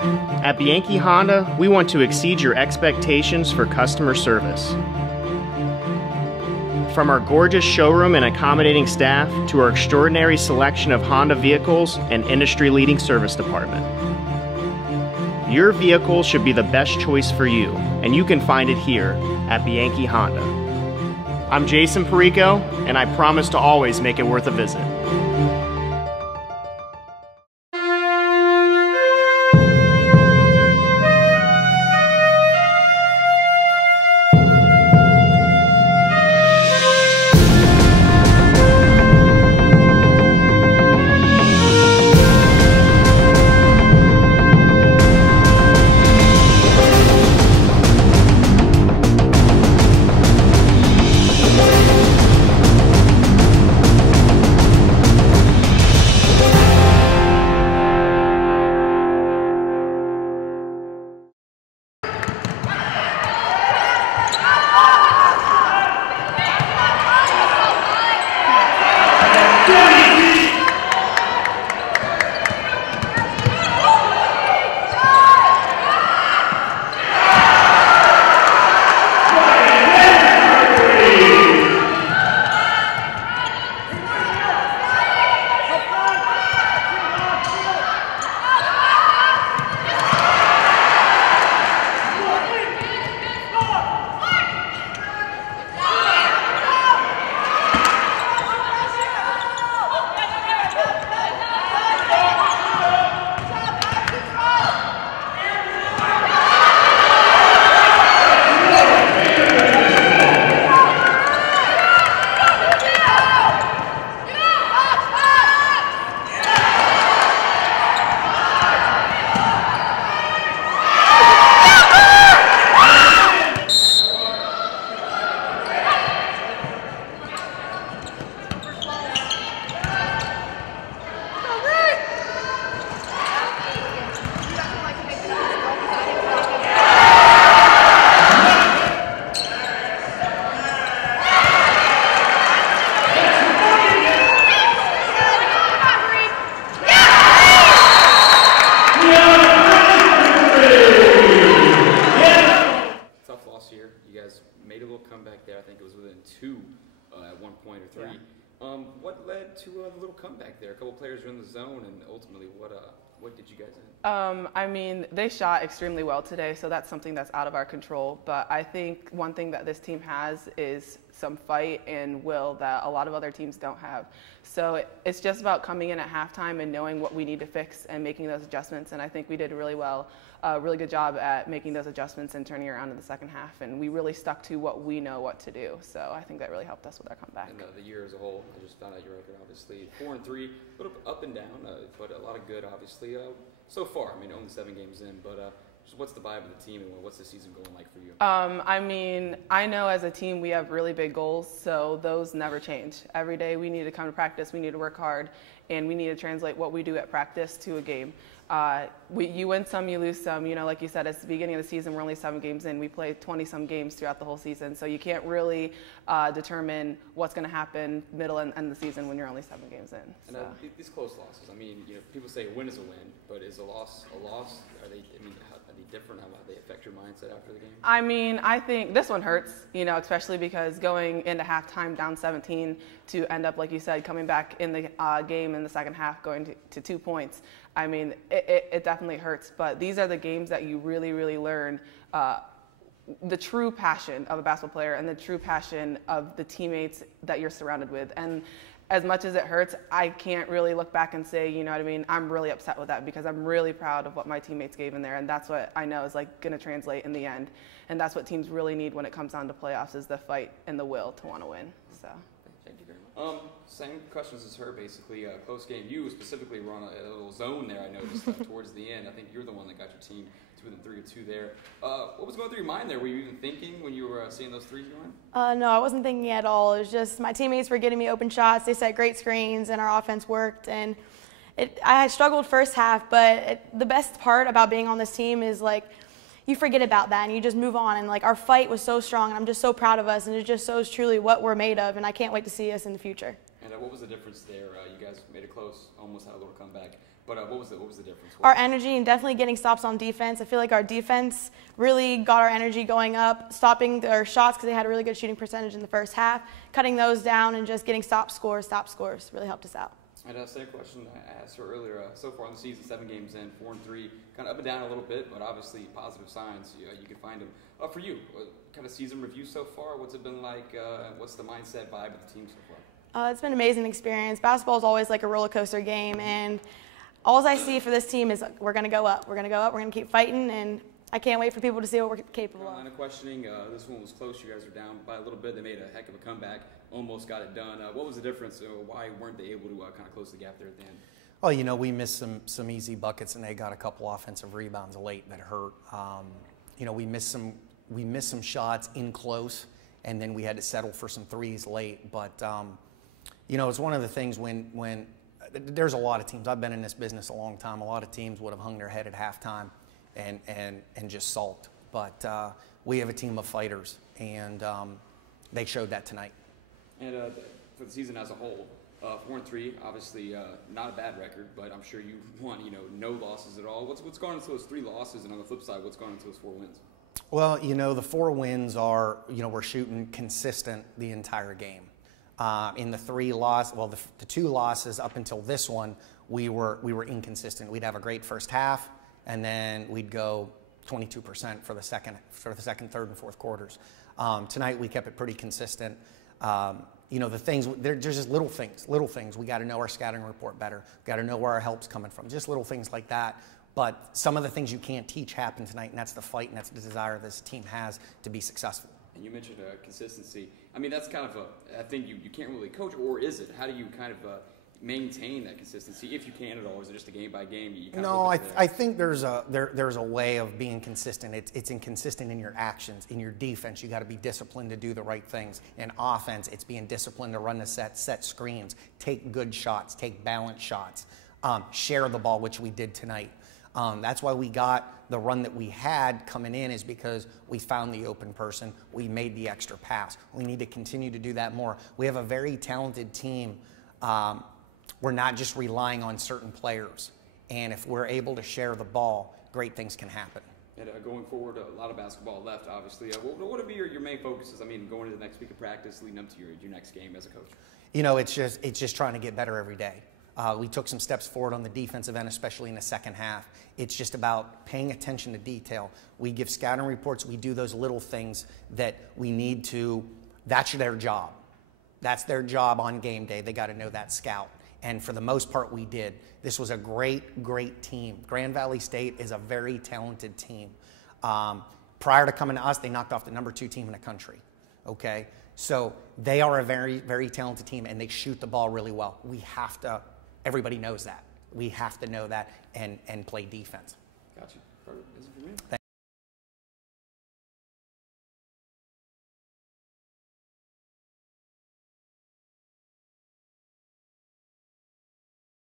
At Bianchi Honda, we want to exceed your expectations for customer service. From our gorgeous showroom and accommodating staff to our extraordinary selection of Honda vehicles and industry-leading service department. Your vehicle should be the best choice for you, and you can find it here at Bianchi Honda. I'm Jason Perico, and I promise to always make it worth a visit. What led to the little comeback there? A couple players were in the zone, and ultimately, what did you guys end? I mean, they shot extremely well today, so that's something that's out of our control. But I think one thing that this team has is some fight and will that a lot of other teams don't have. So it's just about coming in at halftime and knowing what we need to fix and making those adjustments. And I think we did really well, really good job at making those adjustments and turning around in the second half. And we really stuck to what we know what to do. So I think that really helped us with our comeback. And the year as a whole, I just found out your record, obviously 4-3, a little up and down, but a lot of good, obviously. So far, I mean, only 7 games in, but just what's the vibe of the team and what's the season going like for you? I mean, I know as a team we have really big goals, so those never change. Every day we need to come to practice, we need to work hard, and we need to translate what we do at practice to a game. You win some, you lose some. You know, like you said, at the beginning of the season, we're only 7 games in. We play 20-some games throughout the whole season, so you can't really determine what's going to happen middle and end of the season when you're only 7 games in. And these close losses, I mean, you know, people say a win is a win, but is a loss a loss? Are they different? How they affect your mindset after the game? I mean, I think this one hurts, you know, especially because going into halftime down 17 to end up, like you said, coming back in the game in the second half, going to 2 points. I mean, it definitely hurts, but these are the games that you really, really learn the true passion of a basketball player and the true passion of the teammates that you're surrounded with. And as much as it hurts, I can't really look back and say, you know what I mean, I'm really upset with that because I'm really proud of what my teammates gave in there, and that's what I know is like going to translate in the end. And that's what teams really need when it comes down to playoffs is the fight and the will to want to win. So. Thank you very much. Same questions as her, basically. Close game. You specifically were on a little zone there, I noticed, towards the end. I think you're the one that got your team to within 3 or 2 there. What was going through your mind there? Were you even thinking when you were seeing those threes going? No, I wasn't thinking at all. It was just my teammates were getting me open shots. They set great screens, and our offense worked. And I had struggled first half, but the best part about being on this team is, like, you forget about that and you just move on. And, like, our fight was so strong, and I'm just so proud of us, and it just shows truly what we're made of, and I can't wait to see us in the future. And what was the difference there? You guys made it close, almost had a little comeback. But what was the difference? Our energy and definitely getting stops on defense. I feel like our defense really got our energy going up, stopping their shots because they had a really good shooting percentage in the first half, cutting those down and just getting stop scores really helped us out. And same question I asked her earlier. So far in the season, 7 games in, 4-3, kind of up and down a little bit, but obviously positive signs. You can find them. For you, kind of season review so far. What's it been like? What's the mindset vibe of the team so far? It's been an amazing experience. Basketball is always like a roller coaster game, and all I see for this team is we're going to go up. We're going to go up. We're going to keep fighting, and I can't wait for people to see what we're capable of. Line of questioning. This one was close. You guys are down by a little bit. They made a heck of a comeback. Almost got it done. What was the difference? Why weren't they able to kind of close the gap there at the end? Well, you know, we missed some easy buckets, and they got a couple offensive rebounds late that hurt. You know, we missed some shots in close, and then we had to settle for some threes late. But you know, it's one of the things when there's a lot of teams. I've been in this business a long time. A lot of teams would have hung their head at halftime and just sulked. But we have a team of fighters, and they showed that tonight. And for the season as a whole, 4-3, obviously not a bad record, but I'm sure you won, no losses at all. What's gone into those 3 losses, and on the flip side, what's gone into those 4 wins? Well, you know, the 4 wins are, we're shooting consistent the entire game. In the 3 losses, well, the 2 losses up until this one, we were inconsistent. We'd have a great first half, and then we'd go 22% for the second, third, and fourth quarters. Tonight we kept it pretty consistent. The things, there's just little things. We got to know our scouting report better. We got to know where our help's coming from. Just little things like that. But some of the things you can't teach happen tonight, and that's the fight and that's the desire this team has to be successful. And you mentioned consistency. I mean, that's kind of a thing you can't really coach, or is it? How do you kind of maintain that consistency, if you can at all? Or is it just a game by game? No, I think there's a way of being consistent. It's inconsistent in your actions. In your defense, you got to be disciplined to do the right things. In offense, it's being disciplined to run the set screens, take good shots, take balanced shots, share the ball, which we did tonight. That's why we got the run that we had coming in, is because we found the open person. We made the extra pass. We need to continue to do that more. We have a very talented team. We're not just relying on certain players. And if we're able to share the ball, great things can happen. And going forward, a lot of basketball left, obviously. What would be your main focuses? I mean, going into the next week of practice, leading up to your next game as a coach? You know, it's just trying to get better every day. We took some steps forward on the defensive end, especially in the second half. It's just about paying attention to detail. We give scouting reports. We do those little things that we need to. That's their job. That's their job on game day. They got to know that scout. And for the most part, we did. This was a great, great team. Grand Valley State is a very talented team. Prior to coming to us, they knocked off the number 2 team in the country. Okay? So they are a very, very talented team, and they shoot the ball really well. We have to, everybody knows that. We have to know that and play defense. Gotcha. Perfect. Is it for me?